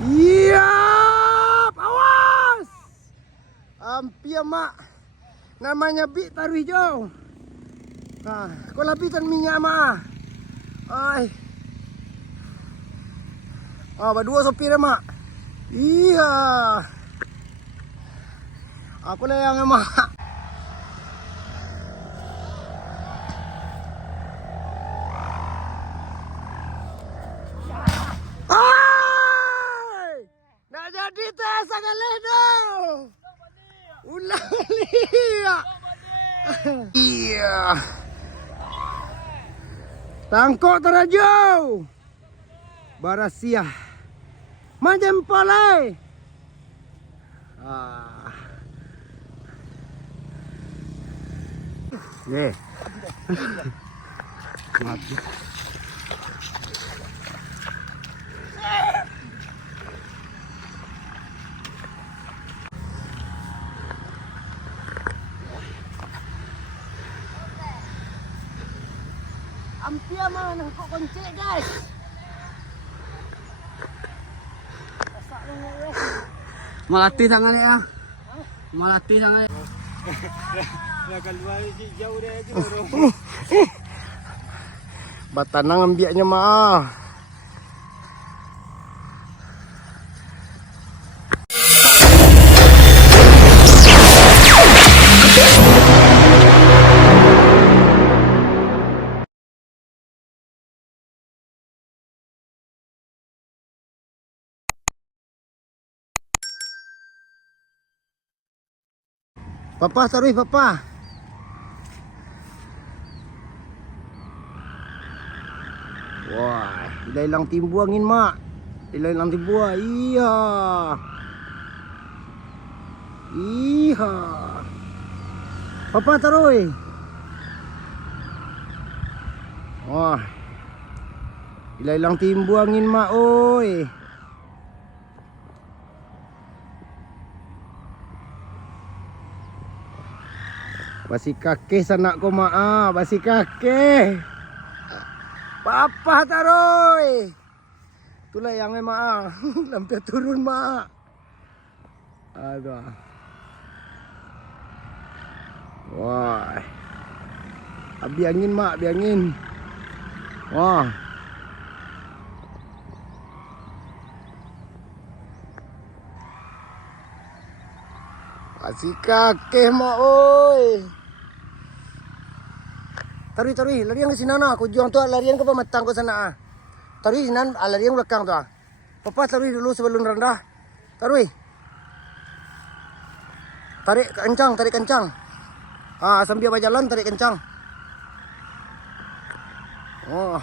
Iya, awas. Hampir mak. Namanya Bi taruh hijau. Nah, kau lapisan minyak mak. Ay. Berdua sopir mak. Iya. Aku lah yang mak. Nak jadi tes sangat ledo. Ulang lihat. Iya. Tangkok terajau. Barasia. Macam palai. Nih. Mati. Ampia mah nangkok kunci guys. Melatih tangannya ya. Melatih tangannya. Jauh deh aja. Batanang ambiaknya mah. Papa taruh papa. Wah, hilang timbu angin mak. Hilang timbu. Iya. Iya. Papa taruh. Wah. Hilang timbu angin mak oi. Basi kaki sanak ko maa, basi kaki. Papa taroy. Itulah yang maa. Lampu turun maa. Aduh. Wah. Abi angin mak, abi angin. Wah. Basi kaki mak oi. Taruh, larian ke sini na. Aku juang tu larian ke pematang ke sana. Taruh sinan, larian belakang tu. Papa taruh dulu sebelum rendah. Taruh. Tarik kencang. Sambil berjalan tarik kencang. Oh,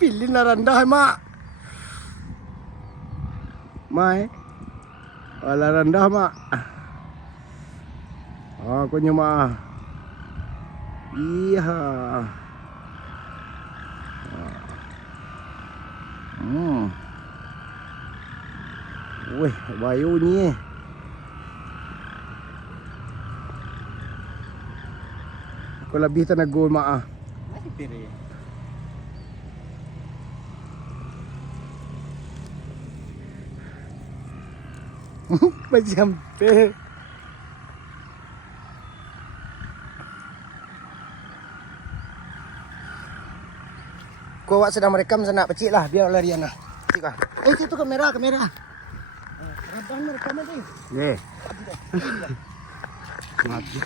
pilih na rendah mak. Mai. Ala rendah mak. Aku nyema. Iya. Wih, bayu ni. Aku lebih tenagol mak. Masih piri. Macam pe. Kau awak sedang merekam sana, pecik lah biar larian lah. Pecik lah. Itu kamera. Rabang merekam tadi. Nih. Mati.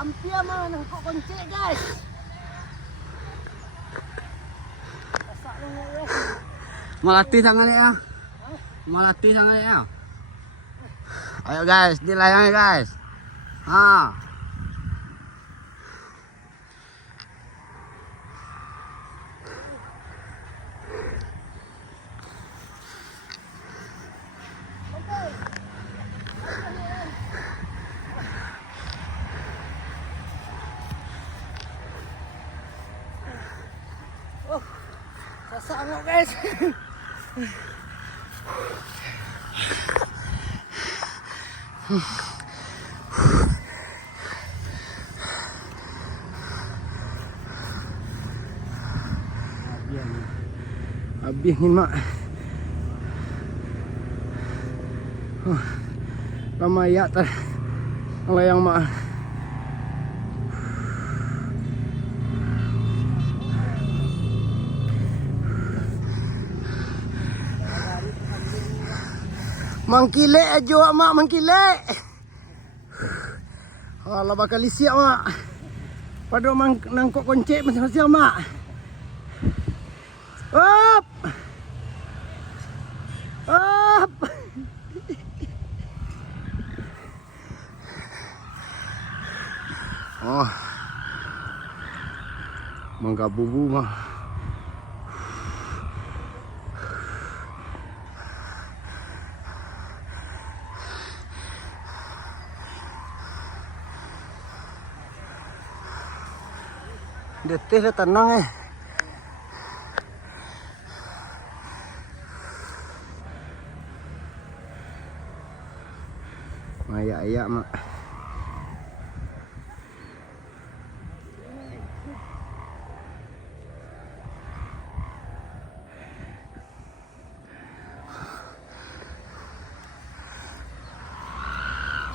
Ampia mah nangkok kunci guys. Masak lang ya. Melatih tangannya ya. Melatih tangannya ya. Ayo guys, dilayangin guys. Sasangok guys. Habis ni mak. Lama ya ter layang mak. Mangkile aja mak, mangkile. Alah bakal siap mak. Pada nangkok koncek masing-masing mak. Up. Up. Oh. Mangga bubu mah. Deteh lah tenang Ayak-ayak mak.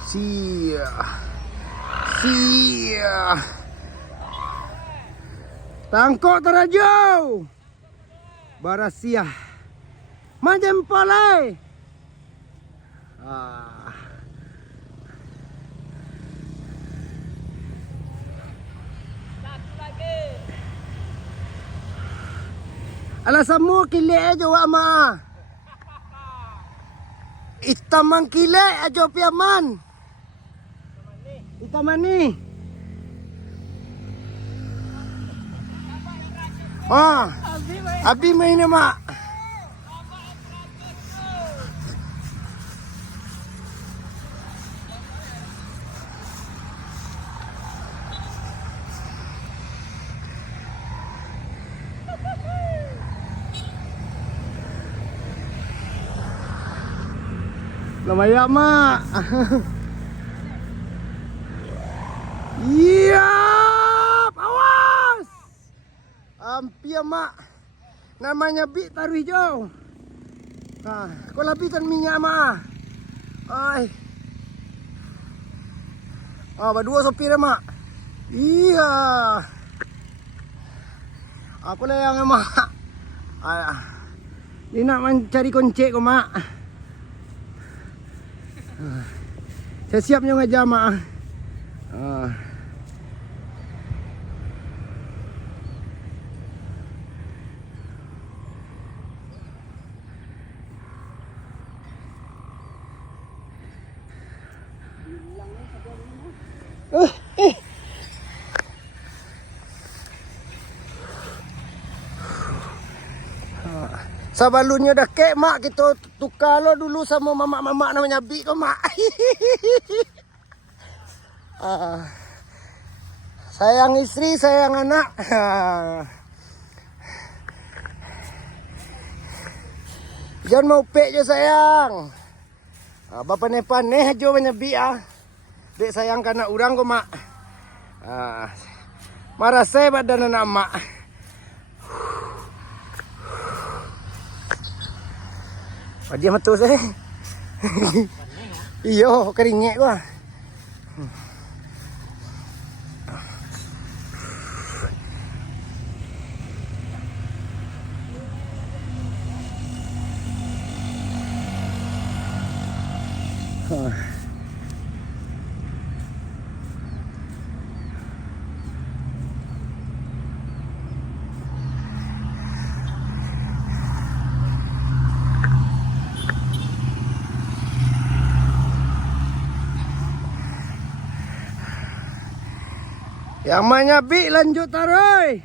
Sia. Tangkok terajau. Barasia. Majempole. Alasanmu kile aja wak ma. Itamang kile aja piaman. Itaman ni. Abi main mak. Lumayan mak. Iya, awas. Ampia mak. Namanya bi taruh hijau. Kau lapisan minyak mak. Ay. Berdua sopir mak. Iya. Aku lah yang mak. Dia nak mencari koncek kau mak. Saya siapnya ngajar mak. Sabalunnya dah kek mak, kita tukar lo dulu sama mamak-mamak namanya Bi kau mak. Sayang istri, sayang anak. Jangan mau pek je sayang. Bapa paneh aja banyak Bi Dek sayang anak orang kau mak. Marah saya badan anak mak. Dia betul saya. Iyo, keringnya gua. Yang mana Bi lanjut taroy.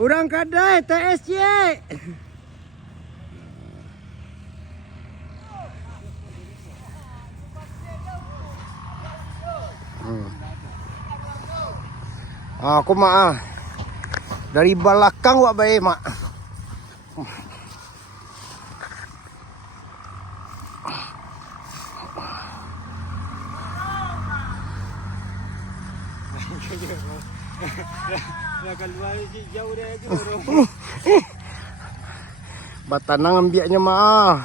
Urang kadai TSY. Aku mah dari belakang wak bae mak. Batanang ambiaknya mah.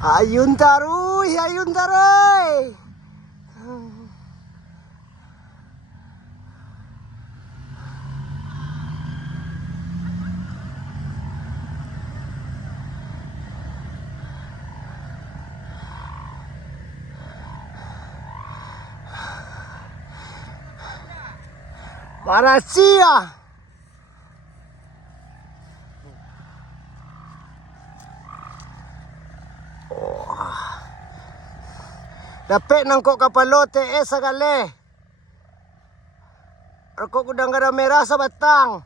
Ayun taruy, ayun taruy. Marasia. Dapet nang kok kapalote sagale. Rokok udang gara merah sa batang.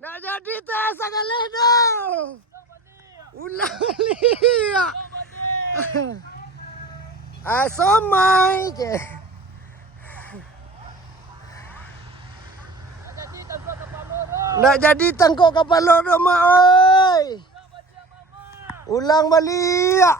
Nak jadi teh sagale do. Ulang liya. Somai ke. Nak jadi tangkok kapal loro mak oi. Ulang balik.